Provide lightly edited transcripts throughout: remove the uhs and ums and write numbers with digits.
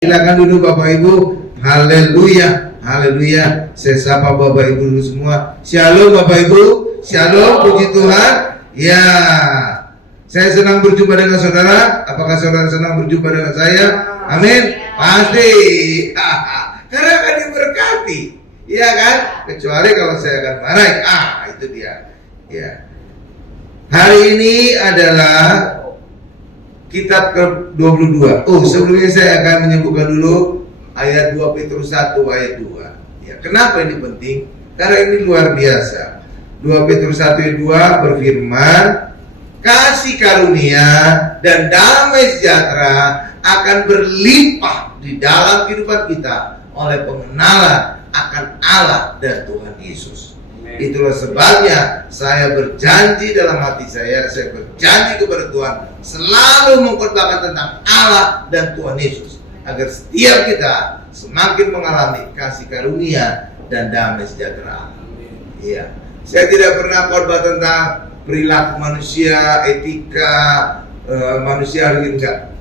Silakan duduk Bapak Ibu. Haleluya, haleluya. Saya sapa Bapak Ibu dulu semua. Shalom Bapak Ibu. Shalom, puji Tuhan. Ya, saya senang berjumpa dengan saudara. Apakah saudara senang berjumpa dengan saya? Amin. Pasti. Karena akan diberkati. Iya kan? Kecuali kalau saya akan marah. Itu dia. Ya. Hari ini adalah kitab ke-22. Sebelumnya saya akan menyebutkan dulu ayat 2 Petrus 1 ayat 2. Ya, kenapa ini penting? Karena ini luar biasa. 2 Petrus 1 ayat 2 berfirman, kasih karunia dan damai sejahtera akan berlimpah di dalam kehidupan kita oleh pengenalan akan Allah dan Tuhan Yesus. Itulah sebabnya saya berjanji dalam hati saya berjanji kepada Tuhan selalu mengkhotbahkan tentang Allah dan Tuhan Yesus, agar setiap kita semakin mengalami kasih karunia dan damai sejahtera. Iya, saya tidak pernah khotbah tentang perilaku manusia, etika manusia, enggak.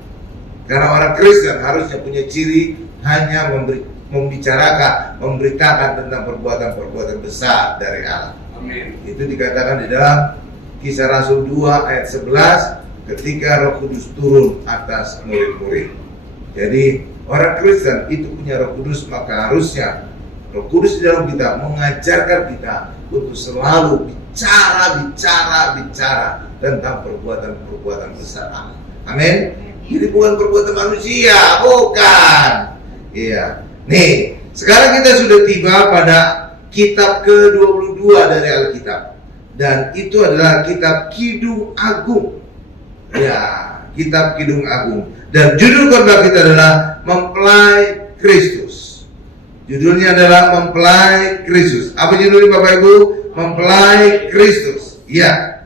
Karena orang Kristen harusnya punya ciri hanya memberitakan tentang perbuatan-perbuatan besar dari Allah. Amin. Itu dikatakan di dalam Kisah Rasul 2 ayat 11 ketika Roh Kudus turun atas murid-murid. Jadi orang Kristen itu punya Roh Kudus, maka harusnya Roh Kudus di dalam kita mengajarkan kita untuk selalu bicara tentang perbuatan-perbuatan besar Allah. Amin. Jadi bukan perbuatan manusia, bukan. Iya. Nih, sekarang kita sudah tiba pada kitab ke-22 dari Alkitab. Dan itu adalah kitab Kidung Agung. Ya, kitab Kidung Agung. Dan judul khotbah kita adalah Mempelai Kristus. Judulnya adalah Mempelai Kristus. Apa judulnya Bapak Ibu? Mempelai Kristus. Ya.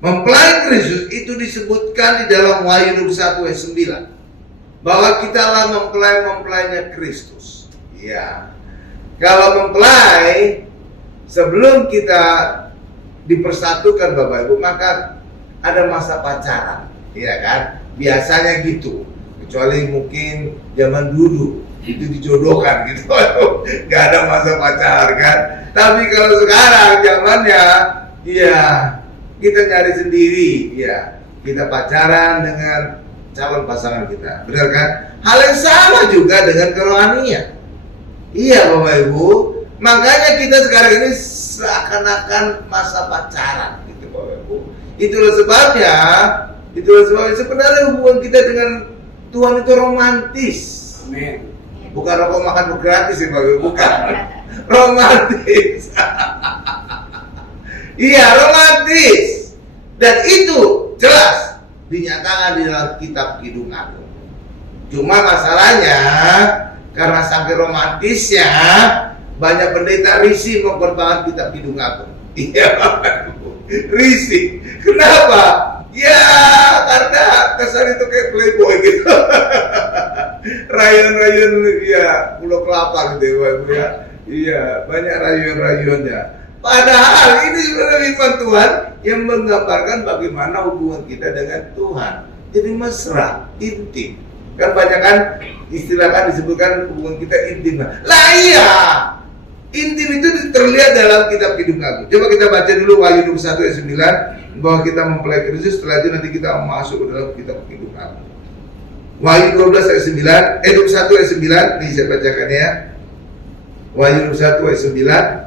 Mempelai Kristus itu disebutkan di dalam Wahyu 21 ayat 9. Bahwa kita lah mempelai-mempelainya Kristus. Ya, kalau mempelai sebelum kita dipersatukan Bapak Ibu, maka ada masa pacaran, ya kan? Biasanya gitu. Kecuali mungkin zaman dulu itu dijodohkan gitu, nggak ada masa pacaran kan? Tapi kalau sekarang zamannya, ya kita nyari sendiri, ya kita pacaran dengan calon pasangan kita, benar kan? Hal yang sama juga dengan kerohanian. Iya Bapak Ibu, makanya kita sekarang ini seakan-akan masa pacaran gitu Bapak Ibu. Itulah sebabnya sebenarnya hubungan kita dengan Tuhan itu romantis. Amin. Bukan rokok makan gratis ya Bapak Ibu, bukan. Romantis. Iya, romantis. Dan itu jelas dinyatakan di dalam kitab Kidung Agung. Cuma masalahnya karena saking romantisnya banyak pendeta risih mengkhotbahkan kitab Kidung Agung. Iya, risih. Kenapa? Ya karena kesan itu kayak playboy gitu. Rayuan-rayuan ya Pulau Kelapa gitu ya. Iya, banyak rayuan-rayuannya. Padahal ini sebenarnya firman Tuhan yang menggambarkan bagaimana hubungan kita dengan Tuhan. Jadi mesra, intim. Kan banyak kan istilah kan disebutkan hubungan kita intim. Lah iya, intim itu terlihat dalam kitab Kidung Agung. Coba kita baca dulu Wahyu 21 ayat 9 bahwa kita mempelai Kristus. Setelah itu nanti kita masuk ke dalam kitab Kidung Agung. Wahyu 21 ayat 9, ini saya bacakan ya. Wahyu 21 ayat 9.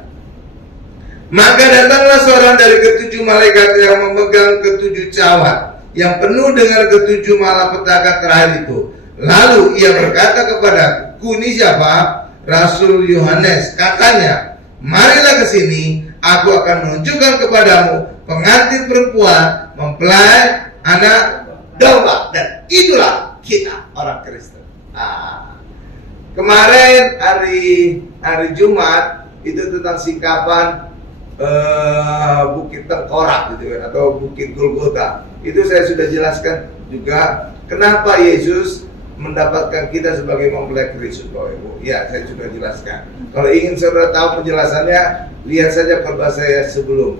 Maka datanglah seorang dari ketujuh malaikat yang memegang ketujuh cawan yang penuh dengan ketujuh malapetaka terakhir itu. Lalu ia berkata kepadaku, ini siapa? Rasul Yohanes. Katanya, marilah ke sini, aku akan menunjukkan kepadamu pengantin perempuan mempelai anak domba. Dan itulah kita orang Kristen. Kemarin hari Jumat itu tentang singkapan Bukit Tengkorak gitu kan, atau Bukit Golgota. Itu saya sudah jelaskan juga kenapa Yesus mendapatkan kita sebagai mempelai Kristus Bapak Ibu. Ya, saya sudah jelaskan. Kalau ingin saudara tahu penjelasannya, lihat saja khotbah saya sebelum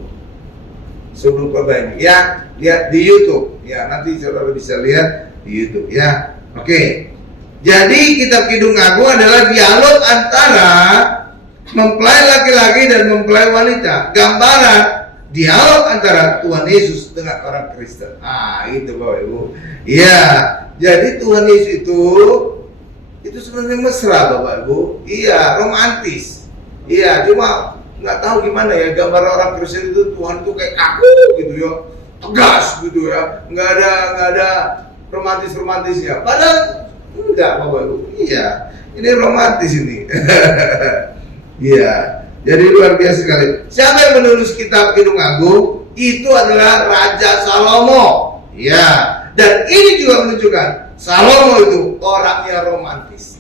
khotbah ini. Ya, lihat di YouTube. Ya, nanti saudara bisa lihat di YouTube ya. Oke. Jadi kitab Kidung Agung adalah dialog antara mempelai laki-laki dan mempelai wanita. Gambaran dialog antara Tuhan Yesus dengan orang Kristen. Itu Bapak Ibu. Iya, jadi Tuhan Yesus itu sebenarnya mesra Bapak Ibu. Iya, romantis. Iya, cuma nggak tahu gimana ya gambar orang Kristen itu Tuhan itu kayak kaku gitu ya, tegas gitu ya, nggak ada romantisnya. Padahal enggak Bapak Ibu. Iya, ini romantis ini. Iya, jadi luar biasa sekali. Siapa yang menulis kitab Kidung Agung? Itu adalah Raja Salomo. Ya, dan ini juga menunjukkan Salomo itu orangnya romantis.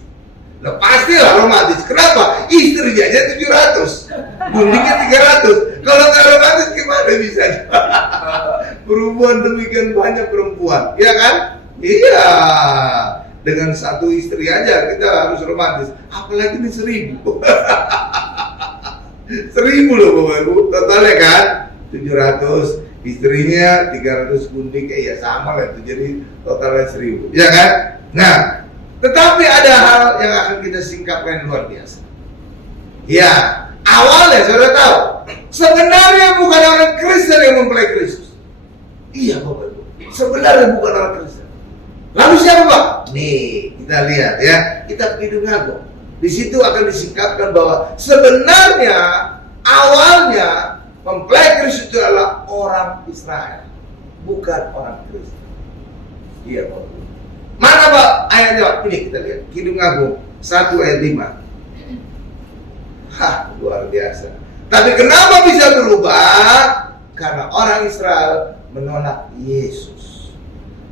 Nah, pastilah romantis. Kenapa? Istrinya aja 700, bundingnya 300. Kalau nggak romantis gimana bisa? Perempuan demikian banyak perempuan, ya kan? Iya. Dengan satu istri aja kita harus romantis. Apalagi ini 1000. 1000 loh Bapak Ibu. Totalnya kan 700, istrinya 300 gundik. Ya sama lah itu. Jadi totalnya 1000. Ya kan? Nah, tetapi ada hal yang akan kita singkapkan luar biasa. Ya, awalnya saudara tahu, sebenarnya bukan orang Kristen yang mempelai Kristus. Iya Bapak Ibu. Sebenarnya bukan orang Kristen. Lalu siapa Pak? Nih, kita lihat ya, kitab Kidung Agung. Di situ akan disingkapkan bahwa sebenarnya awalnya mempelai Kristus itu adalah orang Israel, bukan orang Kristen. Iya Pak. Mana Pak ayatnya? Ini kita lihat, Kidung Agung 1 ayat 5. Luar biasa. Tapi kenapa bisa berubah? Karena orang Israel menolak Yesus.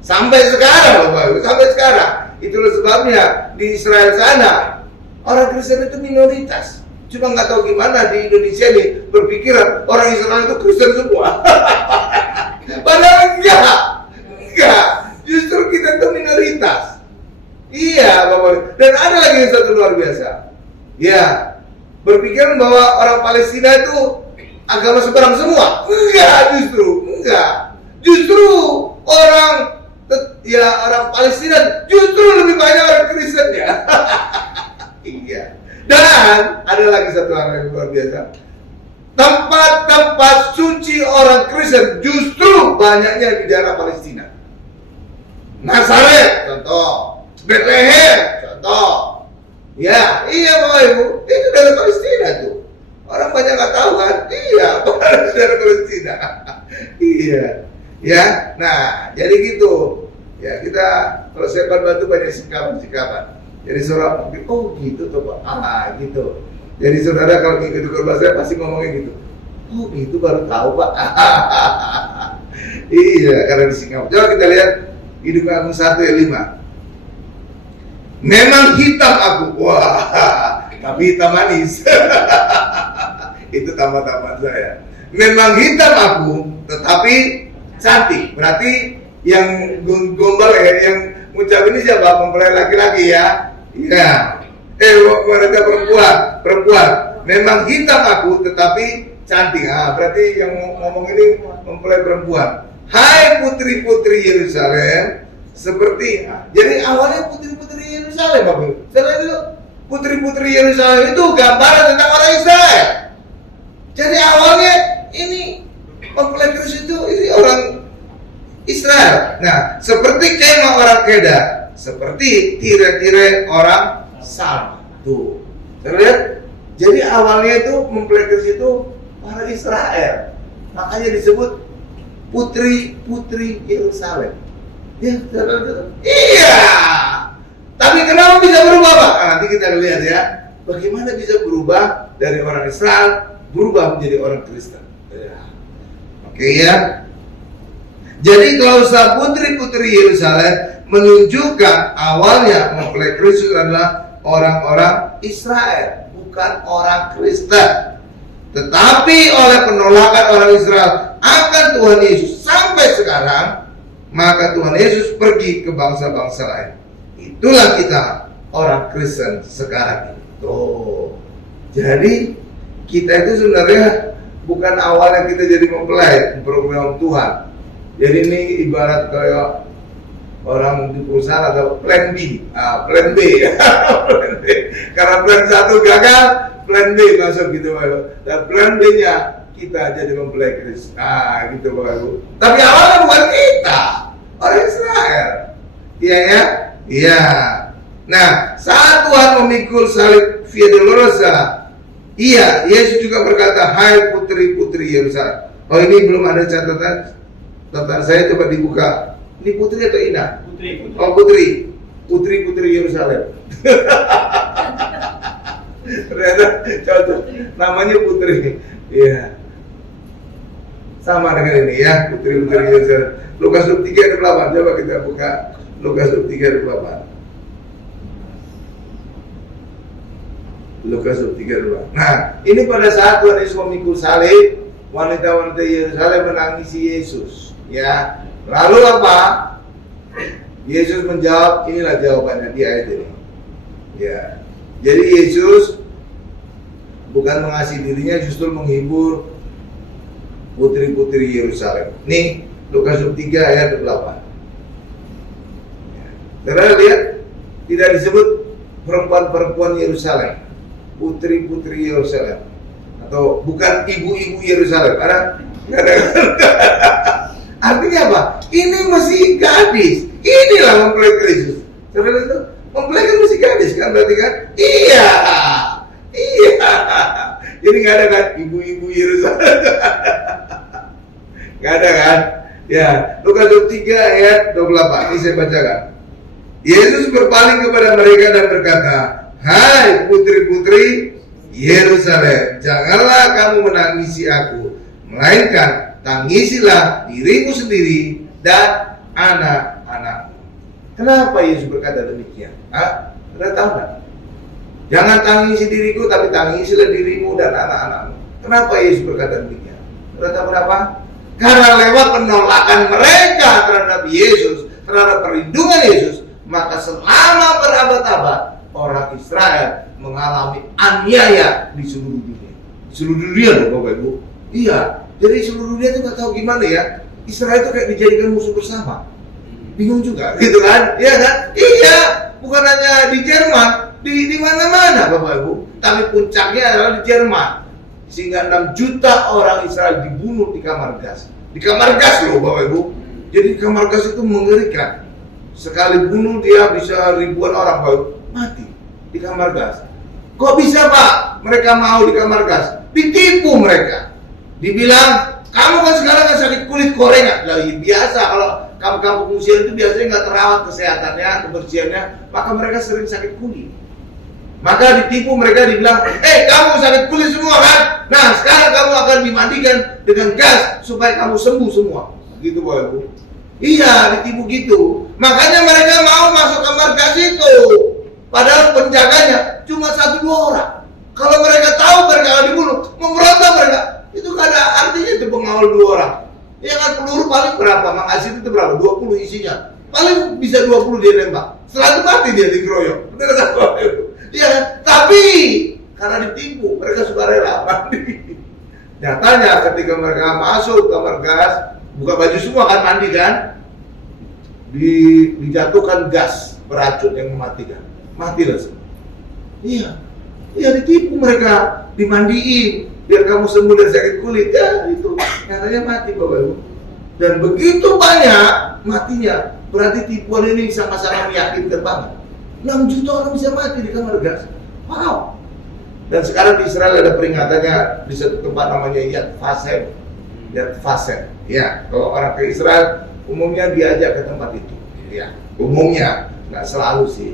Sampai sekarang Bapak Ibu, sampai sekarang. Itulah sebabnya di Israel sana orang Kristen itu minoritas. Cuma nggak tahu gimana di Indonesia ini berpikiran orang Israel itu Kristen semua. Padahal enggak. Justru kita itu minoritas. Iya Bapak Ibu. Dan ada lagi yang satu luar biasa. Ya, berpikiran bahwa orang Palestina itu agama seberang semua. Enggak. Justru orang Palestina justru lebih banyak orang Kristen ya. Iya. Dan ada lagi satu hal yang luar biasa. Tempat-tempat suci orang Kristen justru banyaknya di daerah Palestina. Nazaret contoh, Bethlehem contoh. Ya, iya Bapak Ibu, itu daerah Palestina tuh. Orang banyak nggak tahu kan? Iya, daerah Palestina. Iya. Ya, nah jadi gitu. Ya kita kalau Sepan Batu banyak singkapan. Jadi saudara mungkin gitu tuh Pak. Gitu. Jadi saudara kalau ngikut khotbah saya pasti ngomongin gitu. Gitu baru tahu Pak. Iya, karena disingkap. Coba kita lihat Kidung Agung 1 ayat 5. Memang hitam aku. Wah, tapi hitam manis. Itu tambah-tambahan saya. Memang hitam aku, tetapi cantik. Berarti yang gombal ya, yang ngucap ini siapa? Mempelai laki-laki ya. Iya. Wanita perempuan. Memang hitam aku tetapi cantik. Berarti yang ngomong ini mempelai perempuan. Hai putri-putri Yerusalem, seperti jadi awalnya putri-putri Yerusalem Bapak. Setelah itu putri-putri Yerusalem itu gambaran tentang orang Israel. Jadi awalnya ini mempelai Kristus itu ini orang Israel. Nah, seperti kemah orang Kedar, seperti tirai-tirai orang Salma. Tuh, lihat. Jadi awalnya itu mempelai Kristus itu orang Israel. Makanya disebut putri-putri Yerusalem. Ya, iya. Tapi kenapa bisa berubah Pak? Nanti kita lihat ya. Bagaimana bisa berubah dari orang Israel berubah menjadi orang Kristen. Ya. Oke ya. Jadi kalau putri-putri Yerusalem menunjukkan awalnya mempelai Kristus adalah orang-orang Israel, bukan orang Kristen. Tetapi oleh penolakan orang Israel akan Tuhan Yesus sampai sekarang, maka Tuhan Yesus pergi ke bangsa-bangsa lain. Itulah kita orang Kristen sekarang ini. Tuh. Jadi kita itu sebenarnya bukan awalnya kita jadi mempelai program Tuhan. Jadi ini ibarat kayak orang di perusahaan atau plan B, plan B, plan B. Karena plan 1 gagal, plan B masuk gitu Bapak Ibu. Dan plan B-nya kita jadi memblacklist, gitu Bapak Ibu. Tapi awalnya bukan kita, orang Israel, iya ya, iya. Nah, saat Tuhan memikul salib Via Dolorosa, iya, Yesus juga berkata, hai putri-putri Yerusalem. Oh, ini belum ada catatan saya, coba dibuka. Ini putri atau Ina? Putri. Oh, putri. Putri-putri Yerusalem. Ternyata cocok. Namanya putri. Iya. Sama dengan ini ya, putri-putri Yerusalem. Lukas 3 ayat 8. Coba kita buka Lukas 3 ayat 8. Lukas 3 ayat 8. Nah, ini pada saat Tuhan Yesus memikul salib, wanita-wanita Yerusalem menangisi Yesus, ya. Lalu apa? Yesus menjawab, inilah jawabannya di ayat ini. Ya. Jadi Yesus bukan mengasihi dirinya, justru menghibur putri-putri Yerusalem. Nih, Lukas 3 ayat 8. Ya. Saudara lihat, tidak disebut perempuan-perempuan Yerusalem, putri-putri Yerusalem, atau bukan ibu-ibu Yerusalem. Karena artinya apa? Ini masih gadis. Inilah mempelai Kristus. Saudara itu mempelai kan masih gadis kan, berarti kan? Iya. Jadi nggak ada kan ibu-ibu Yerusalem? Nggak ada kan? Ya, Lukas 3 ayat 28. Ini saya bacakan. Yesus berpaling kepada mereka dan berkata, hai putri-putri Yerusalem, janganlah kamu menangisi aku, melainkan tangisilah dirimu sendiri dan anak-anakmu. Kenapa Yesus berkata demikian? Anda tahu nggak? Jangan tangisi diriku, tapi tangisilah dirimu dan anak-anakmu. Kenapa Yesus berkata demikian? Anda tahu kenapa? Karena lewat penolakan mereka terhadap Yesus, terhadap perlindungan Yesus, maka selama berabad-abad orang Israel mengalami aniaya di seluruh dunia. Di seluruh dunia loh Bapak Ibu. Iya, jadi seluruh dunia itu nggak tahu gimana ya. Israel itu kayak dijadikan musuh bersama. Bingung juga, gitu kan? Iya kan? Iya, bukan hanya di Jerman, di mana-mana Bapak Ibu. Tapi puncaknya adalah di Jerman. Sehingga 6 juta orang Israel dibunuh di kamar gas. Di kamar gas loh Bapak Ibu. Jadi kamar gas itu mengerikan. Sekali bunuh dia bisa ribuan orang Bapak Ibu mati di kamar gas. Kok bisa Pak mereka mau di kamar gas? Ditipu mereka. Dibilang, kamu kan sekarang kan sakit kulit korengan. Lah iya, biasa kalau kamu pengungsian itu biasanya nggak terawat kesehatannya, kebersihannya, maka mereka sering sakit kulit. Maka ditipu mereka, dibilang, kamu sakit kulit semua kan? Nah sekarang kamu akan dimandikan dengan gas supaya kamu sembuh semua. Gitu Bapak Ibu. Iya, ditipu gitu. Makanya mereka mau masuk kamar gas itu. Padahal penjaganya cuma 1-2 orang. Kalau mereka tahu mereka akan dibunuh, memberontak mereka. Itu gak ada artinya itu pengawal 2 orang. Ya kan, peluru paling berapa? Magasin itu berapa? 20 isinya. Paling bisa 20 dia nembak. Setelah itu mati dia dikeroyok. Benar kan? Iya kan? Tapi karena ditipu, mereka sukarela mandi. Nyatanya ketika mereka masuk kamar gas, buka baju semua kan, mandi kan, dijatuhkan gas beracun yang mematikan. Matilah semua. Iya ditipu mereka, dimandiin biar kamu sembuh dari sakit kulit. Ya itu, nyatanya mati Bapak Ibu. Dan begitu banyak matinya, berarti tipuan ini sama-sama meyakinkan banget. 6 juta orang bisa mati di kamar gas. Wow. Dan sekarang di Israel ada peringatannya di satu tempat namanya Yad Vashem. Yad Vashem. Ya, kalau orang ke Israel umumnya diajak ke tempat itu. Ya, umumnya, nggak selalu sih.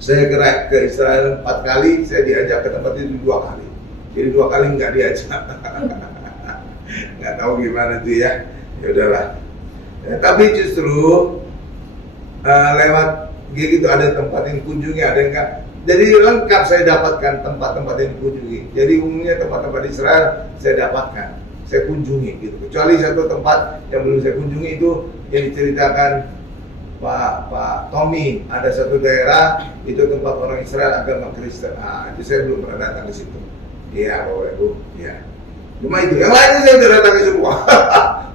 Saya ke Israel 4 kali, saya diajak ke tempat itu 2 kali. Jadi 2 kali nggak diajak. Nggak tahu gimana tuh ya. Ya udahlah. Ya, tapi justru lewat gitu ada tempat yang kunjungi, ada yang enggak. Jadi lengkap saya dapatkan tempat-tempat yang dikunjungi. Jadi umumnya tempat-tempat Israel saya dapatkan, saya kunjungi gitu. Kecuali satu tempat yang belum saya kunjungi itu yang diceritakan Pak Tommy, ada satu daerah itu tempat orang Israel agama Kristen. Itu saya belum pernah datang ke situ. Iya Bapak Ibu, ya. Cuma itu, yang lainnya saya udah datangi semua.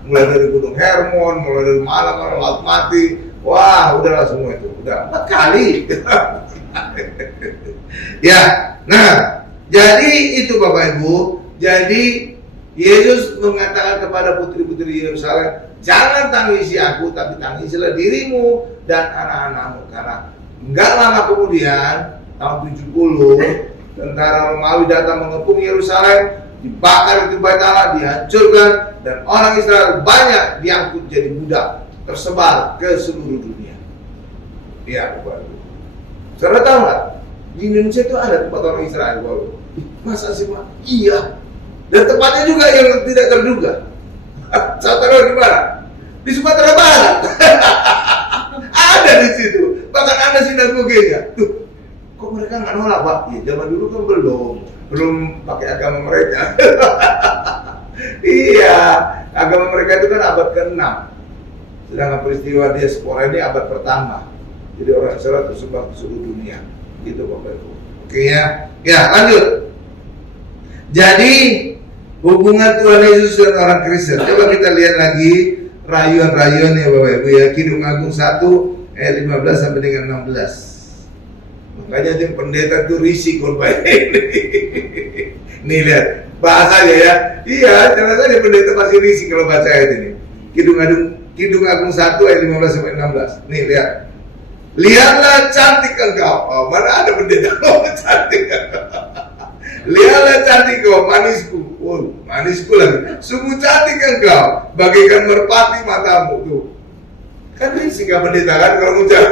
Mulai dari Gunung Hermon, mulai dari Malang, Laut Mati. Wah, udahlah semua itu. Udah 4 kali. Ya, nah, jadi itu Bapak Ibu. Jadi Yesus mengatakan kepada putri-putri Yerusalem, jangan tangisi aku, tapi tangisilah dirimu dan anak-anakmu. Karena enggak lama kemudian, tahun 70, tentara Romawi datang mengepung Yerusalem, dibakar itu bait Allah, dihancurkan, dan orang Israel banyak diangkut jadi budak, tersebar ke seluruh dunia. Iya, Bapak Ibu. Saudara tahu nggak? Di Indonesia itu ada tempat orang Israel, Bapak Ibu. Masa sih, Pak? Iya. Dan tempatnya juga yang tidak terduga. Saudara di mana? Di Sumatera Barat. Ada di situ. Bahkan ada sinagogenya. Tuh, kok mereka nggak nolak, Pak? Ya zaman dulu kan belum pakai agama mereka. Iya, agama mereka itu kan abad ke-6. Sedangkan peristiwa diaspora ini abad pertama. Jadi orang Israel tersebar ke seluruh dunia. Gitu Bapak Ibu. Oke ya. Ya, lanjut. Jadi hubungan Tuhan Yesus dan orang Kristen. Coba kita lihat lagi rayuan-rayuannya Bapak Ibu ya. Kidung Agung 1 ayat 15 sampai dengan 16. Makanya tim pendeta itu risih korban ini. Nih lihat bahasanya ya. Iya, jangan saja pendeta masih risih kalau baca ayat ini. Kidung Agung 1 ayat 15 sampai 16. Nih lihat. Lihatlah cantik engkau. Oh, mana ada pendeta cantik. Lihatlah cantik kau, manisku. Oh, manisku lagi. Sungguh cantik engkau, bagaikan merpati matamu tuh. Kan risih gak pendeta kan kalau ngucap.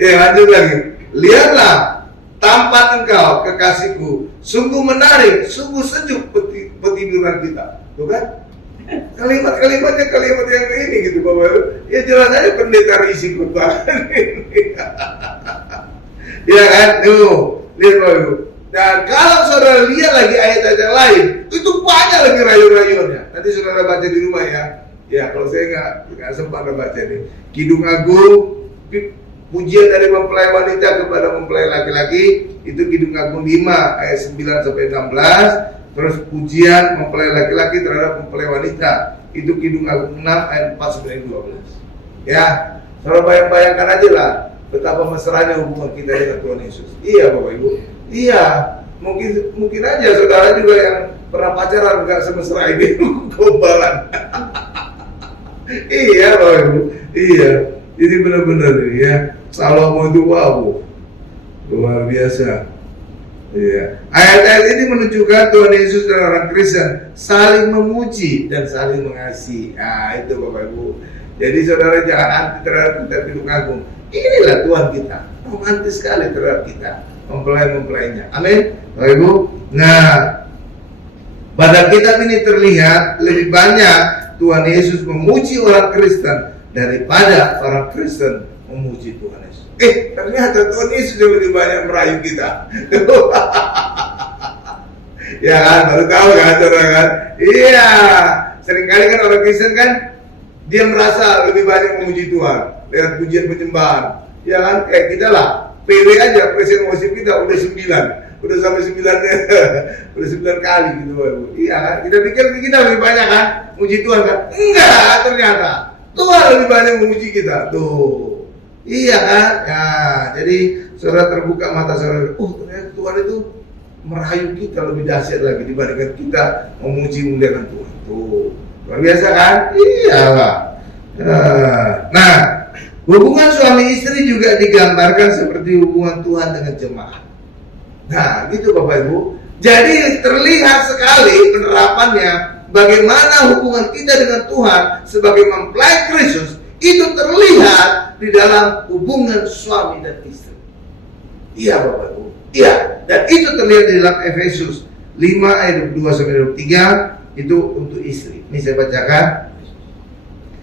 Ya lanjut lagi. Lihatlah tampan engkau kekasihku, sungguh menarik, sungguh sejuk petiduran kita. Tuh kan? Kalimat-kalimatnya kalimat yang ini gitu Bapak. Ya jelas aja pendeta risih banget. Ya kan? Tuh. Lihat Bapak Ibu. Dan kalau saudara lihat lagi ayat-ayat yang lain, itu banyak lagi rayuan-rayuannya. Nanti saudara baca di rumah ya. Ya kalau saya nggak sempat baca nih. Kidung Agung, pujian dari mempelai wanita kepada mempelai laki-laki, itu Kidung Agung 5 ayat 9 sampai 16. Terus pujian mempelai laki-laki terhadap mempelai wanita, itu Kidung Agung 6 ayat 4 sampai 12. Ya, saudara bayangkan aja lah betapa mesranya hubungan kita dengan Tuhan Yesus. Iya Bapak Ibu. Iya, mungkin aja saudara juga yang pernah pacaran nggak semesra ini gobalan. Iya Bapak Ibu. Iya, ini benar-benar ya. Salomo itu wow, luar biasa. Iya. Ayat-ayat ini menunjukkan Tuhan Yesus dan orang Kristen saling memuji dan saling mengasihi. Nah itu Bapak Ibu. Jadi saudara jangan anti terhadap kita Kidung Agung. Inilah Tuhan kita, romantis sekali terhadap kita, mempelai-mempelainya. Amin, Bapak Ibu. Nah, pada kitab ini terlihat lebih banyak Tuhan Yesus memuji orang Kristen daripada orang Kristen memuji Tuhan Yesus. Ternyata Tuhan Yesus yang lebih banyak merayu kita. Ya kan, baru tahu kan, saudara kan? Iya, seringkali kan orang Kristen kan dia merasa lebih banyak memuji Tuhan lewat pujian penyembahan. Ya kan, kayak kita lah, PW aja, presiden worship kita udah 9, udah sampai 9 udah 9 kali gitu Bapak. Iya kan, kita pikir kita lebih banyak kan memuji Tuhan kan? Enggak, ternyata Tuhan lebih banyak memuji kita. Tuh. Iya kan? Ya, jadi saudara terbuka mata saudara. Oh, ternyata Tuhan itu merayu kita lebih dahsyat lagi dibandingkan kita memuji muliakan Tuhan. Tuh, luar biasa kan? Iyalah. Nah, hubungan suami istri juga digambarkan seperti hubungan Tuhan dengan jemaat. Nah, gitu Bapak Ibu. Jadi terlihat sekali penerapannya bagaimana hubungan kita dengan Tuhan sebagai mempelai Kristus itu terlihat di dalam hubungan suami dan istri. Iya Bapak Ibu. Iya, dan itu terlihat di dalam Efesus 5 ayat 22 sampai 23 itu untuk istri. Ini saya bacakan.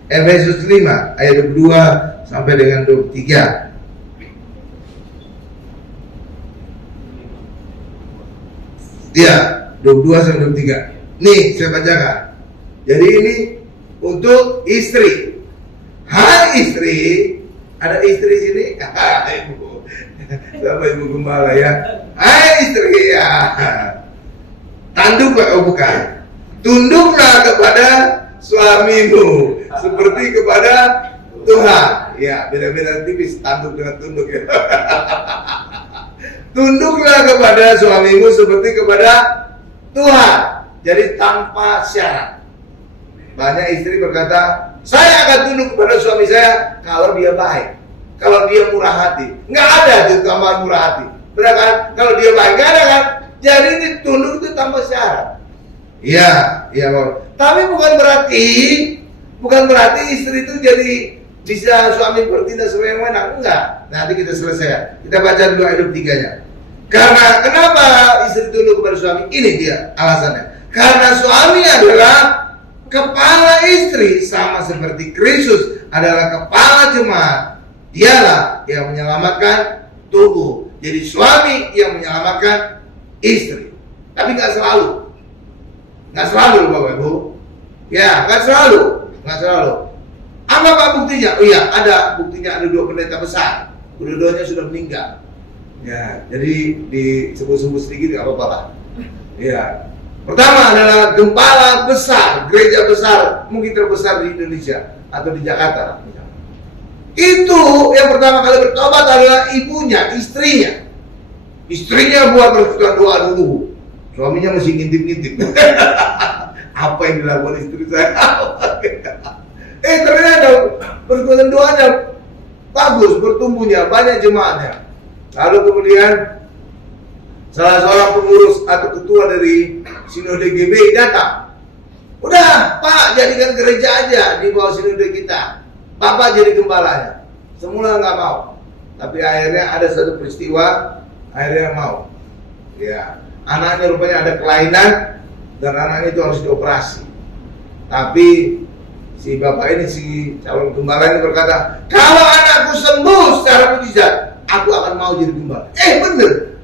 Efesus 5 ayat 22 sampai dengan 23. Iya, 22 sampai 23. Nih saya bacakan. Jadi ini untuk istri. Hai istri, ada istri sini? Ibu, sama ibu gembala ya. Hai istri ya. Tanduklah, oh bukan. Tunduklah kepada suamimu seperti kepada Tuhan. Ya, beda-beda tipis tanduk dengan tunduk ya. Tunduklah kepada suamimu seperti kepada Tuhan. Jadi tanpa syarat. Banyak istri berkata, saya akan tunduk kepada suami saya kalau dia baik, kalau dia murah hati. Nggak ada itu tambahan murah hati. Benar kan? Kalau dia baik, nggak ada kan? Jadi ini tunduk itu tanpa syarat. Iya, iya Bang. Tapi bukan berarti istri itu jadi bisa suami bertindak semena-mena. Enggak. Nanti kita selesai. Kita baca dulu ayat 3-nya. Karena kenapa istri tunduk kepada suami? Ini dia alasannya. Karena suami adalah kepala istri, sama seperti Kristus adalah kepala jemaat. Dialah yang menyelamatkan tubuh. Jadi suami yang menyelamatkan istri. Tapi nggak selalu. Nggak selalu Bapak Ibu. Ya, nggak selalu. Apa Pak buktinya? Oh iya, ada buktinya, ada 2 pendeta besar. Kedua-duanya sudah meninggal. Ya, jadi disebut-sebut sedikit nggak apa-apa lah. Ya. Pertama adalah gembala besar, gereja besar, mungkin terbesar di Indonesia atau di Jakarta. Itu yang pertama kali bertobat adalah ibunya, istrinya. Istrinya buat bersuka doa dulu. Suaminya masih ngintip-ngintip. Apa yang dilakukan istri saya? Ternyata perbuatan doanya bagus, bertumbuhnya, banyak jemaatnya. Lalu kemudian salah seorang pengurus atau ketua dari Sinode GBI datang. Udah, Pak, jadikan gereja aja di bawah Sinode kita. Bapak jadi gembalanya. Semula nggak mau, tapi akhirnya ada satu peristiwa, akhirnya mau. Ya, anaknya rupanya ada kelainan dan anaknya itu harus dioperasi. Tapi si bapak ini, si calon gembala ini berkata, kalau anakku sembuh secara mujizat, aku akan mau jadi gembala. Bener,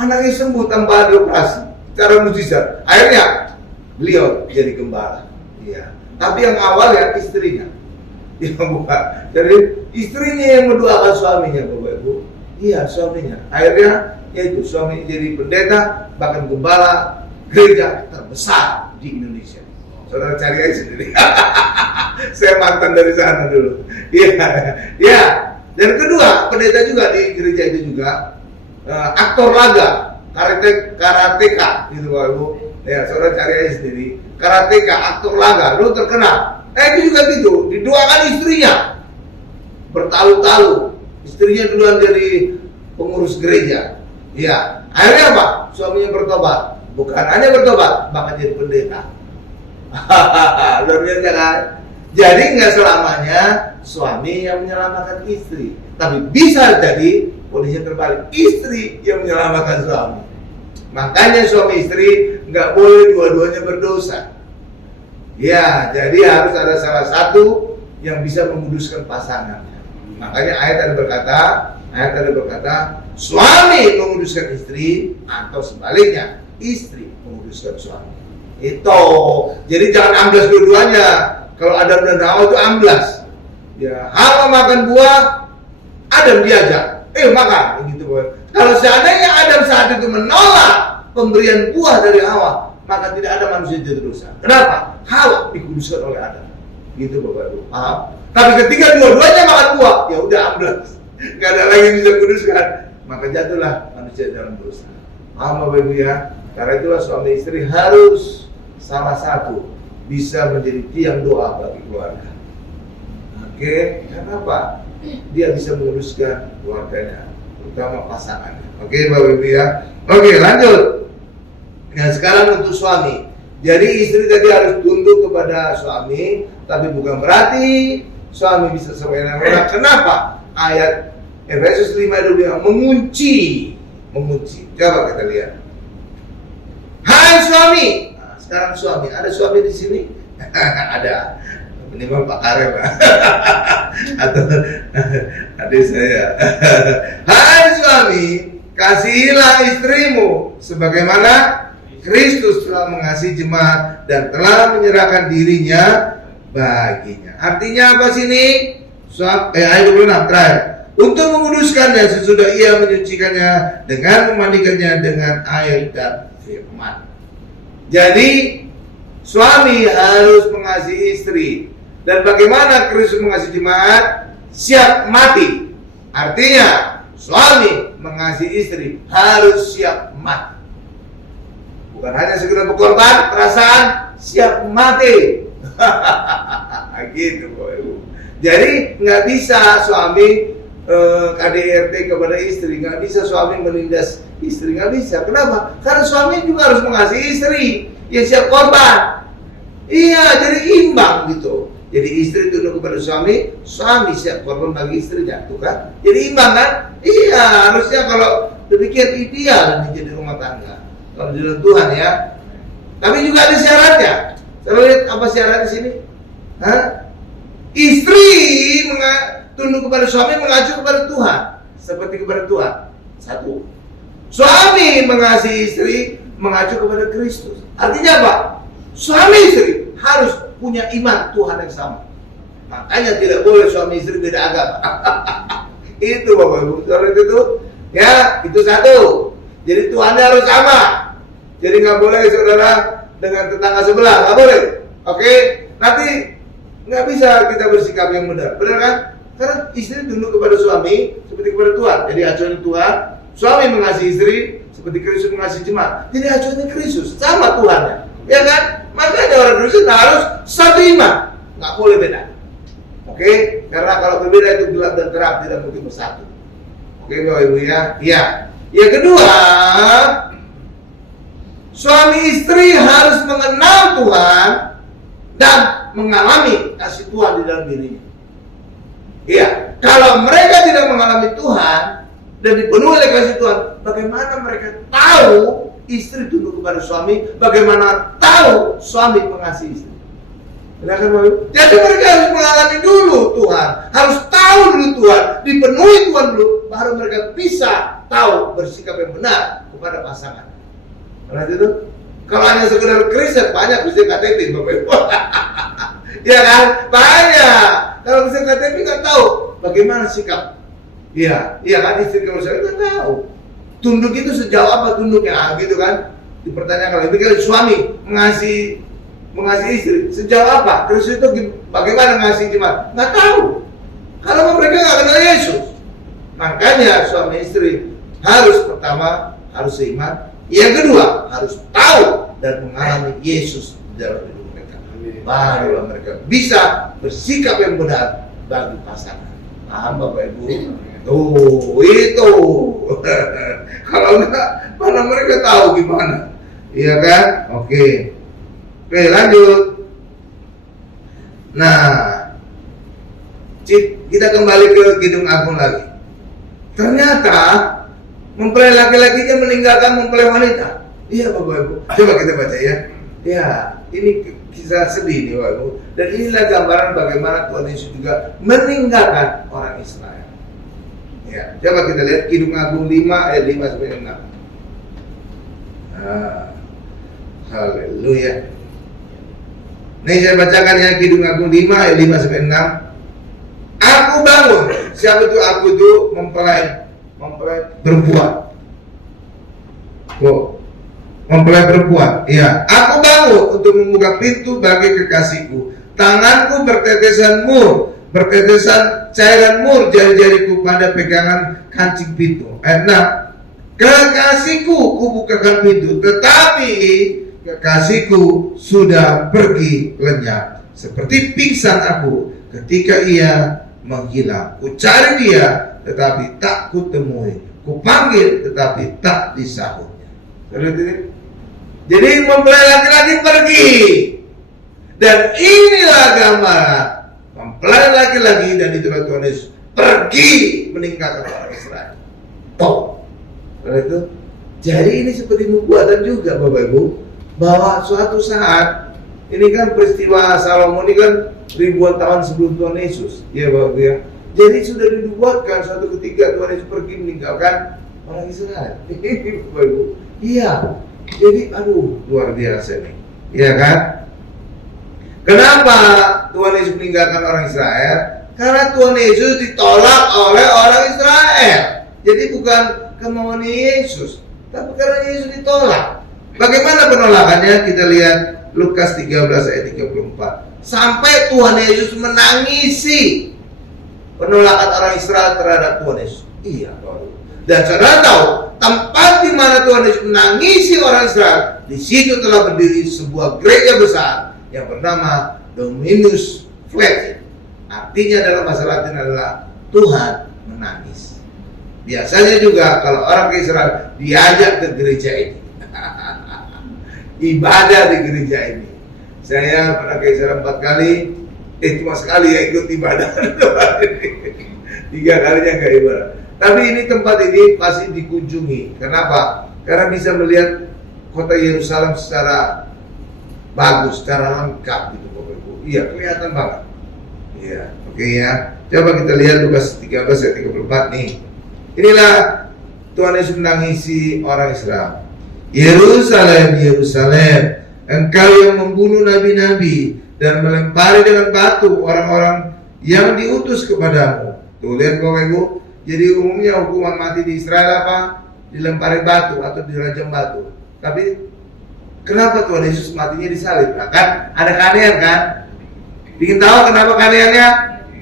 anaknya sembuh tanpa dioperasi secara mujizat. Akhirnya beliau jadi gembala. Iya. Tapi yang awal ya istrinya. Ya bukan. Jadi istrinya yang mendoakan suaminya, Bapak Ibu. Iya, suaminya. Akhirnya yaitu suami jadi pendeta, bahkan gembala gereja terbesar di Indonesia. Saudara cari aja sendiri. Saya mantan dari sana dulu. Iya, ya. Dan kedua, pendeta juga di gereja itu juga aktor laga, karateka, gitu Bapak Ibu. Ya, saudara cari aja sendiri. Karateka, aktor laga, lu terkenal. Itu juga gitu, didoakan istrinya bertalu-talu. Istrinya duluan jadi pengurus gereja. Ya, akhirnya apa? Suaminya bertobat. Bukan hanya bertobat, bahkan jadi pendeta. Luar biasa kan? Jadi nggak selamanya suami yang menyelamatkan istri, tapi bisa jadi kondisinya terbalik, istri yang menyelamatkan suami. Makanya suami istri nggak boleh dua-duanya berdosa. Ya, jadi harus ada salah satu yang bisa menguduskan pasangannya. Makanya ayat ada berkata, suami menguduskan istri atau sebaliknya, istri menguduskan suami. Itu. Jadi jangan amblas dua-duanya. Kalau Adam dan Hawa itu amblas. Ya, Hawa makan buah, Adam diajak, makan gitu. Kalau seandainya Adam saat itu menolak pemberian buah dari Hawa, maka tidak ada manusia yang dosa. Kenapa? Hawa dikuduskan oleh Adam. Gitu Bapak Ibu. Paham? Tapi ketika dua-duanya makan buah, ya udah amblas. Gak ada lagi yang bisa kuduskan. Maka jatuhlah manusia dalam dosa. Paham Bapak Ibu ya? Karena itulah suami istri harus salah satu bisa menjadi tiang doa bagi keluarga. Oke, kenapa? Dia bisa menguruskan keluarganya, terutama pasangannya. Oke Bapak Ibu ya. Oke, lanjut. Nah sekarang untuk suami. Jadi istri tadi harus tunduk kepada suami, tapi bukan berarti suami bisa semena-mena. Kenapa? Ayat Efesus 5 dulu yang mengunci. Coba kita lihat. Hai suami. Nah, sekarang suami. Ada suami di sini? Ada. Minimal Pak Karem. Atau adik saya. Hai suami, kasihilah istrimu sebagaimana Kristus telah mengasihi jemaat dan telah menyerahkan dirinya baginya. Artinya apa sini? Ayat 26 terakhir. Untuk menguduskannya sesudah ia menyucikannya dengan memandikannya dengan air dan firman. Jadi suami harus mengasihi istri. Dan bagaimana Kristus mengasihi jemaat? Siap mati. Artinya suami mengasihi istri harus siap mati. Bukan hanya sekedar berkorban, perasaan siap mati. Gitu, Bapak Ibu. Jadi nggak bisa suami KDRT kepada istri, nggak bisa suami menindas istri, nggak bisa. Kenapa? Karena suami juga harus mengasihi istri yang siap korban. Iya, jadi imbang gitu. Jadi istri tunduk kepada suami, suami siap korban bagi istrinya, tuh kan? Jadi imbang kan? Iya, harusnya kalau demikian ideal menjadi rumah tangga. Kalau di dalam Tuhan ya. Tapi juga ada syaratnya. Saya lihat apa syarat di sini? Hah? Istri tunduk kepada suami mengacu kepada Tuhan, seperti kepada Tuhan. Satu. Suami mengasihi istri mengacu kepada Kristus. Artinya apa? Suami istri harus punya iman Tuhan yang sama. Makanya tidak boleh suami istri beda agama. Itu Bapak Ibu, saudara itu ya, itu satu. Jadi Tuhannya harus sama. Jadi nggak boleh saudara dengan tetangga sebelah, nggak boleh. Oke, nanti nggak bisa kita bersikap yang benar, benar kan? Karena istri tunduk kepada suami seperti kepada Tuhan. Jadi acuannya Tuhan, suami mengasihi istri seperti Kristus mengasihi jemaat. Jadi acuannya Kristus sama Tuhannya, ya kan? Makanya orang Kristen harus satu iman, nggak boleh beda. Oke, karena kalau berbeda itu gelap dan terang, tidak mungkin bersatu. Oke, Bapak Ibu ya. Iya. Yang kedua, suami istri harus mengenal Tuhan dan mengalami kasih Tuhan di dalam dirinya. Iya, kalau mereka tidak mengalami Tuhan dan dipenuhi oleh kasih Tuhan, bagaimana mereka tahu istri tunduk kepada suami? Bagaimana tahu suami mengasihi istri? Benar kan, Bapak? Jadi mereka harus mengalami dulu Tuhan, harus tahu dulu Tuhan, dipenuhi Tuhan dulu, baru mereka bisa tahu bersikap yang benar kepada pasangan. Benar itu? Kalau hanya sekedar Kristen, banyak Kristen KTP, Bapak Ibu. Ya kan? Banyak. Kalau Kristen KTP nggak tahu bagaimana sikap. Iya, iya kan, istri kalau saya nggak tahu. Tunduk itu sejauh apa tunduknya, gitu kan? Dipertanyakan lebih kali suami mengasihi istri sejauh apa? Terus itu bagaimana mengasihi jemaat? Nggak tahu. Karena mereka nggak kenal Yesus. Makanya suami istri harus pertama harus seiman. Yang kedua harus tahu dan mengalami Yesus dalam hidup mereka. Barulah mereka bisa bersikap yang benar bagi pasangan. Paham Bapak Ibu? Tuh, itu. Kalau enggak, mana mereka tahu gimana? Iya kan? Oke, lanjut. Nah, kita kembali ke Kidung Agung lagi. Ternyata mempelai laki-lakinya meninggalkan mempelai wanita. Iya Bapak Ibu. Coba kita baca ya. Ya, ini kisah sedih nih Bapak Ibu. Dan inilah gambaran bagaimana Tuhan Yesus juga meninggalkan orang Israel. Ya, coba kita lihat Kidung Agung 5 ayat 5 sampai 6. Haleluya. Nih saya bacakan ya Kidung Agung 5 ayat 5 sampai 6. Aku bangun. Siapa itu aku itu? Mempelai perempuan. Oh, mempelai perempuan. Iya, aku bangun untuk membuka pintu bagi kekasihku. Tanganku bertetesan cairan mur jari-jariku pada pegangan kancing pintu. Ayat 6. Kekasihku kubukakan pintu, tetapi kekasihku sudah pergi lenyap. Seperti pingsan aku ketika ia menghilang. Ku cari dia, tetapi tak kutemui. Ku panggil, tetapi tak disahutnya. Jadi mempelai laki-laki pergi. Dan inilah gambaran mempelai laki-laki dan itulah Tuhan Yesus pergi meninggalkan orang Israel. Itu. Jadi ini seperti nubuatan juga Bapak Ibu, bahwa suatu saat ini kan peristiwa Salomo ini kan ribuan tahun sebelum Tuhan Yesus, ya Bapak Ibu ya. Jadi sudah dinubuatkan suatu ketika Tuhan Yesus pergi meninggalkan orang Israel. Ini Bapak Ibu. Iya. Jadi luar biasa nih. Iya kan? Kenapa Tuhan Yesus meninggalkan orang Israel? Karena Tuhan Yesus ditolak oleh orang Israel. Jadi bukan kemauan Yesus, tapi karena Yesus ditolak. Bagaimana penolakannya? Kita lihat Lukas 13 ayat 34. Sampai Tuhan Yesus menangisi penolakan orang Israel terhadap Tuhan Yesus. Iya, Bapak. Dan saudara tahu, tempat di mana Tuhan Yesus menangisi orang Israel, di situ telah berdiri sebuah gereja besar yang bernama Dominus Fleti. Artinya dalam bahasa Latin adalah Tuhan menangis. Biasanya juga kalau orang ke Israel diajak ke gereja ini, ibadah di gereja ini. Saya pernah ke Israel 4 kali, cuma sekali ya ikut ibadah. 3 kalinya nggak ibadah. Tapi ini tempat ini pasti dikunjungi. Kenapa? Karena bisa melihat kota Yerusalem secara bagus, secara lengkap gitu Bapak Ibu. Iya, kelihatan banget. Iya, oke ya. Coba kita lihat Lukas 13 ayat 34 nih. Inilah Tuhan Yesus menangisi orang Israel. Yerusalem, Yerusalem, engkau yang membunuh nabi-nabi dan melempari dengan batu orang-orang yang diutus kepadamu. Tuh lihat Bapak Ibu. Jadi umumnya hukuman mati di Israel apa? Dilempari batu atau dirajam batu. Tapi kenapa Tuhan Yesus matinya disalib? Nah, kan ada keanehan kan? Ingin tahu kenapa keanehannya?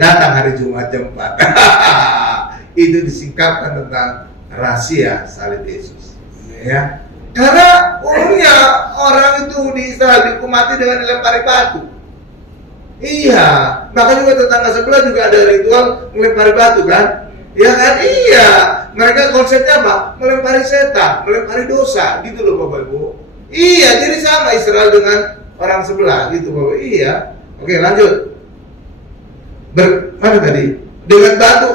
Datang hari Jumat jam 4. Itu disingkapkan tentang rahasia salib Yesus. Ya. Karena umumnya orang itu di Israel dihukum mati dengan dilempari batu. Iya, bahkan juga tetangga sebelah juga ada ritual melempari batu kan? Ya kan? Iya, mereka konsepnya apa? Melempari setan, melempari dosa, gitu loh Bapak Ibu. Iya, jadi sama Israel dengan orang sebelah, gitu Bapak. Iya. Oke, lanjut. Mana tadi? Dengan batu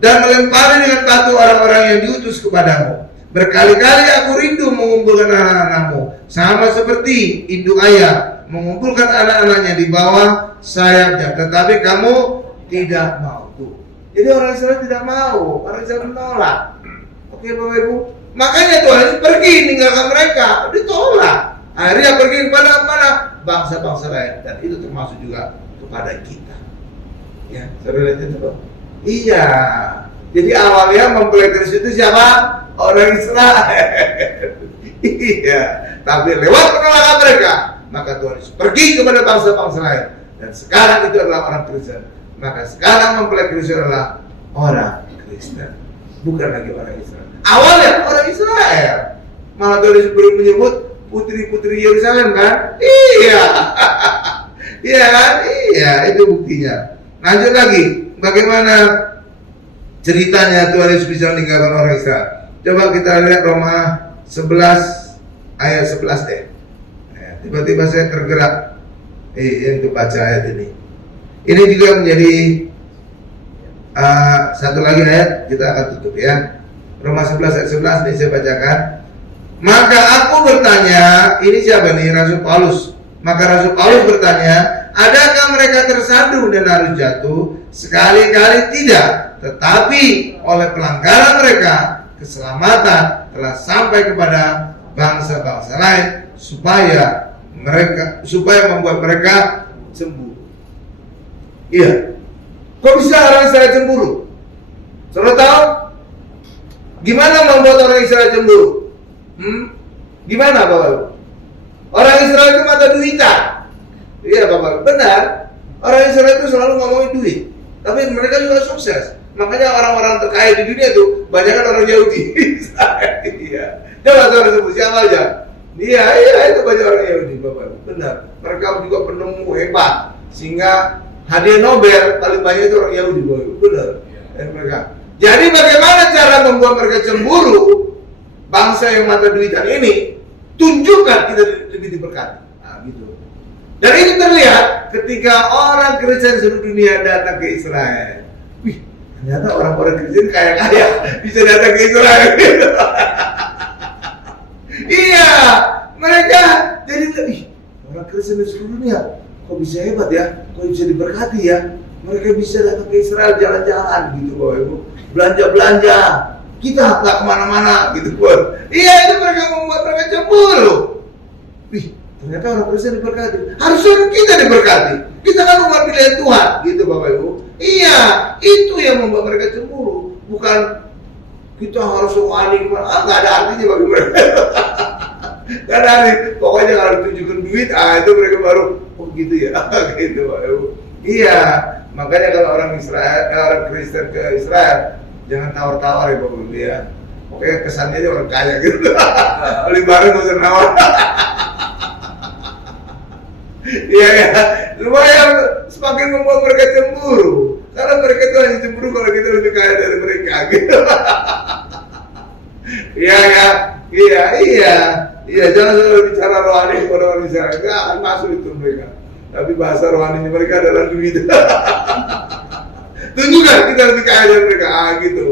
dan melempari dengan batu orang-orang yang diutus kepadamu. Berkali-kali aku rindu mengumpulkan anak-anakmu, sama seperti induk ayah mengumpulkan anak-anaknya di bawah sayapnya, tetapi kamu tidak mau. Jadi orang Israel tidak mau, orang Israel menolak. Oke Bapak Ibu, makanya Tuhan Yesus pergi meninggalkan mereka, ditolak. Akhirnya pergi kepada mana? Bangsa-bangsa lain, dan itu termasuk juga kepada kita. Ya, saudara lihat itu Pak. Iya. Jadi awalnya mempelai Kristus itu siapa? Orang Israel. Iya. Tapi lewat penolakan mereka, maka Tuhan Yesus pergi kepada bangsa-bangsa lain. Dan sekarang itu adalah orang Kristen. Maka sekarang mempelai Kristus adalah orang Kristen, bukan lagi orang Israel. Awalnya orang Israel, malah Tuhan Yesus menyebut putri-putri Yerusalem kan? Iya, iya kan? Iya, itu buktinya. Lanjut lagi, bagaimana ceritanya Tuhan Yesus bisa meninggalkan orang Israel? Coba kita lihat Roma 11 ayat 11 deh. Tiba-tiba saya tergerak untuk baca ayat ini. Ini juga menjadi satu lagi ayat, kita akan tutup ya. Roma 11 ayat 11 ini saya bacakan. Maka aku bertanya, ini siapa nih? Rasul Paulus. Maka Rasul Paulus bertanya, adakah mereka tersandung dan harus jatuh? Sekali-kali tidak, tetapi oleh pelanggaran mereka keselamatan telah sampai kepada bangsa-bangsa lain supaya membuat mereka sembuh. Iya. Kok bisa orang Israel cemburu? Saudara tahu? Gimana membuat orang Israel cemburu? Gimana Bapak? Orang Israel itu mata duitan. Iya Bapak, benar. Orang Israel itu selalu ngomongin duit. Tapi mereka juga sukses. Makanya orang-orang terkaya di dunia itu banyak kan orang Yahudi. Iya. Coba saudara sebut siapa aja? Iya, itu banyak orang Yahudi Bapak. Benar. Mereka juga penemu hebat. Sehingga hadiah Nobel paling banyak itu orang Yahudi, benar. Mereka. Jadi bagaimana cara membuat mereka cemburu? Bangsa yang mata duitan ini, tunjukkan kita lebih diberkati. Nah, gitu. Dan itu terlihat ketika orang Kristen seluruh dunia datang ke Israel. Wih, ternyata orang-orang Kristen kaya-kaya bisa datang ke Israel. Iya, mereka jadi orang Kristen di seluruh dunia. Kok bisa hebat ya, kok bisa diberkati ya. Mereka bisa datang ke Israel jalan-jalan gitu Bapak Ibu, belanja-belanja. Kita nggak kemana-mana gitu Bapak. Iya, itu mereka membuat mereka cemburu. Wih, ternyata orang Kristen diberkati. Harusnya kita diberkati. Kita kan umat pilihan Tuhan gitu Bapak Ibu. Iya, itu yang membuat mereka cemburu. Bukan kita harus wani kemana. Nggak ada artinya bagi mereka. Kan aneh, pokoknya kalau tunjukin duit, itu mereka baru, oh gitu ya, gitu Pak Ibu. Iya, makanya kalau orang Israel, orang Kristen ke Israel, jangan tawar-tawar ya Bapak Ibu ya. Pokoknya kesannya aja orang kaya gitu. Beli barang gak usah nawar. Iya ya, lumayan semakin membuat mereka cemburu. Karena mereka itu hanya cemburu kalau kita lebih kaya dari mereka gitu. Iya, jangan selalu bicara rohani kepada orang Israel, nggak akan masuk itu mereka. Tapi bahasa rohaninya mereka adalah duit. Tunjukkan kita lebih kaya dari mereka, gitu.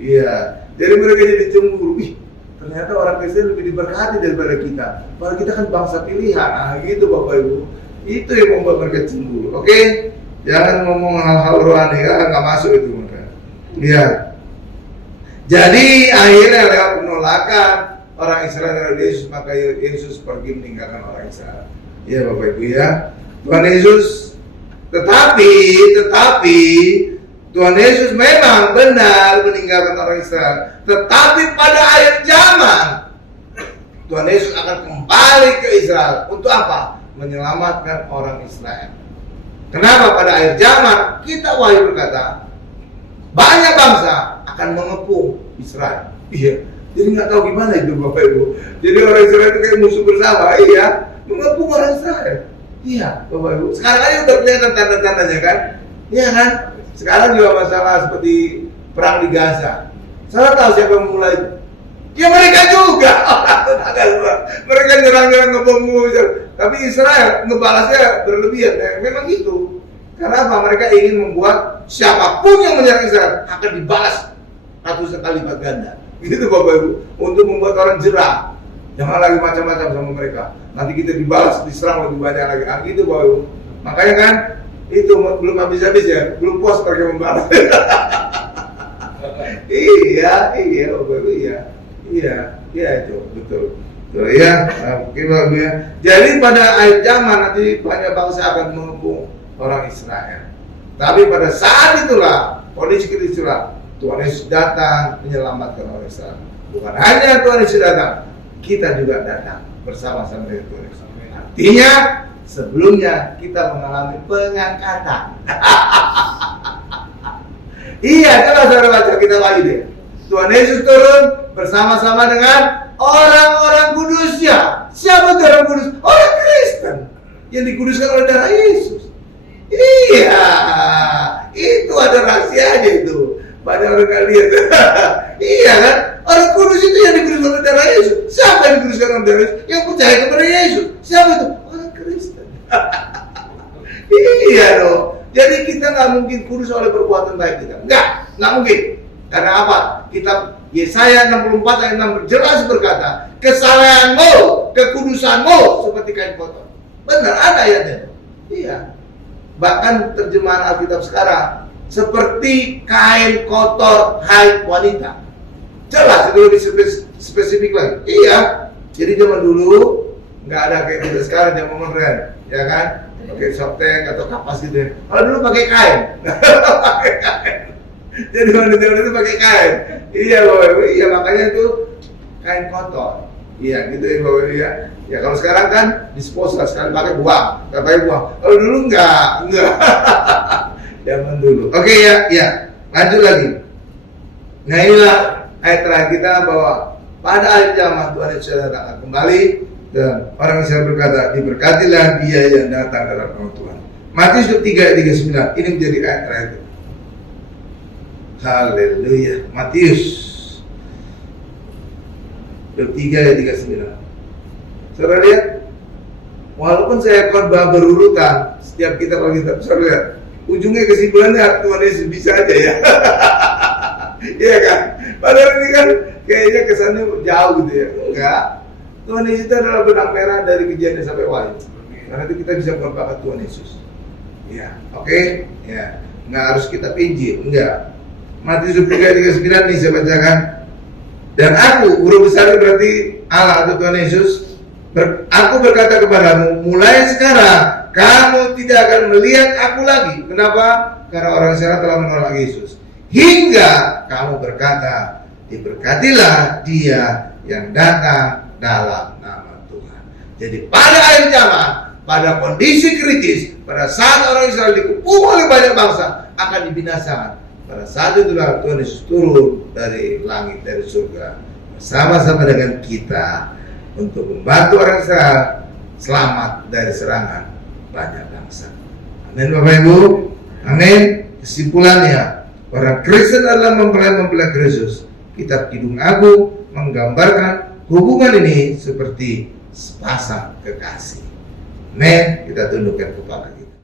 Iya, jadi mereka jadi cemburu. Ih, ternyata orang Kristen lebih diberkati daripada kita. Padahal kita kan bangsa pilihan, gitu Bapak Ibu. Itu yang membuat mereka cemburu. Oke, jangan ngomong hal-hal rohani, nggak masuk itu mereka. Iya. Jadi akhirnya lewat penolakan orang Israel terhadap Yesus, maka Yesus pergi meninggalkan orang Israel. Ya Bapak Ibu ya, Tuhan Yesus. Tetapi Tuhan Yesus memang benar meninggalkan orang Israel. Tetapi pada akhir zaman Tuhan Yesus akan kembali ke Israel. Untuk apa? Menyelamatkan orang Israel. Kenapa pada akhir zaman kita Wahyu berkata banyak bangsa akan mengepung Israel. Iya. Jadi nggak tahu gimana itu Bapak Ibu. Jadi orang Israel itu kayak musuh bersama. Iya. Mengepung orang Israel. Iya Bapak Ibu. Sekarang aja udah kelihatan tanda-tandanya kan. Iya kan. Sekarang juga masalah seperti perang di Gaza. Salah tahu siapa yang mulai? Ya mereka juga. Mereka nyerang-nyerang ngebom Israel. Tapi Israel ngebalasnya berlebihan. Memang gitu. Karena apa? Mereka ingin membuat siapapun yang menyerang Israel akan dibalas ratusan kali lipat ganda. Gitu Bapak Ibu. Untuk membuat orang jerah. Jangan lagi macam-macam sama mereka. Nanti kita dibalas, diserang lebih banyak lagi. Gitu Bapak Ibu. Makanya kan itu belum habis-habis ya. Belum puas mereka membalas. Iya Bapak Ibu. Iya itu betul. Tuh, ya, mungkin Bapak Ibu ya. Jadi pada akhir zaman nanti banyak bangsa akan mengepung orang Israel. Tapi pada saat itulah, kondisi itulah Tuhan Yesus datang menyelamatkan orang Israel. Bukan hanya Tuhan Yesus datang, kita juga datang bersama-sama dengan Tuhan Yesus. Artinya sebelumnya kita mengalami pengangkatan. Iya, coba saudara baca kita lagi deh. Tuhan Yesus turun bersama-sama dengan orang-orang kudusnya. Siapa itu orang kudus? Orang Kristen yang dikuduskan oleh darah Yesus. Iya, itu ada rahasianya itu. Banyak orang gak lihat. Iya kan? Orang kudus itu yang dikuduskan oleh darah Yesus. Siapa yang dikuduskan oleh darah Yesus? Yang percaya kepada Yesus. Siapa itu? Orang Kristen. Iya dong. Jadi kita gak mungkin kudus oleh perbuatan baik kita. Gak mungkin. Karena apa? Kitab Yesaya 64 ayat 6 jelas berkata, kesalehanmu, kekudusanmu seperti kain kotor. Benar, ada ayatnya. Iya. Bahkan terjemahan Alkitab sekarang seperti kain kotor haid wanita. Jelas, itu lebih spesifik lagi. Iya. Jadi zaman dulu nggak ada kayak kita sekarang zaman modern, ya kan? Pakai softtek atau kapas gitu ya. Kalau dulu pakai kain. Pakai kain. Jadi wanita itu pakai kain. Iya Bapak, iya makanya itu kain kotor. Iya gitu ya Bapak ya. Ya kalau sekarang kan disposal, sekali pakai buang, nggak pakai buang. Kalau dulu enggak. Zaman dulu. Oke ya. Lanjut lagi. Nah inilah ayat terakhir kita bahwa pada akhir zaman Tuhan Yesus akan kembali dan orang Israel berkata, diberkatilah dia yang datang dalam nama Tuhan. Matius 3 ayat 39 ini menjadi ayat terakhir. Haleluya. Matius 3 ayat 39. Saudara lihat, walaupun saya khotbah berurutan setiap kita kalau kita saudara lihat, ujungnya kesimpulannya Tuhan Yesus bisa aja ya. Iya kan? Padahal ini kan kayaknya kesannya jauh gitu ya. Enggak. Tuhan Yesus itu adalah benang merah dari Kejadian sampai Wahyu. Karena itu kita bisa berbakat Tuhan Yesus. Ya, oke? Ya, nggak harus kita pinjil, enggak. Matius 3 ayat 39 nih saya bacakan. Dan aku, guru besar berarti Allah atau Tuhan Yesus, aku berkata kepadamu, mulai sekarang kamu tidak akan melihat aku lagi. Kenapa? Karena orang Israel telah menolak Yesus. Hingga kamu berkata, diberkatilah dia yang datang dalam nama Jadi pada akhir zaman, pada kondisi kritis, pada saat orang Israel dikepung oleh banyak bangsa, akan dibinasakan. Pada saat itulah Tuhan Yesus turun dari langit, dari surga, bersama-sama dengan kita untuk membantu orang Israel selamat dari serangan banyak bangsa. Amin Bapak Ibu. Amin. Kesimpulannya, para Kristen adalah mempelai Kristus. Kitab Kidung Agung menggambarkan hubungan ini seperti sepasang kekasih. Amin. Kita tundukkan kepala kita.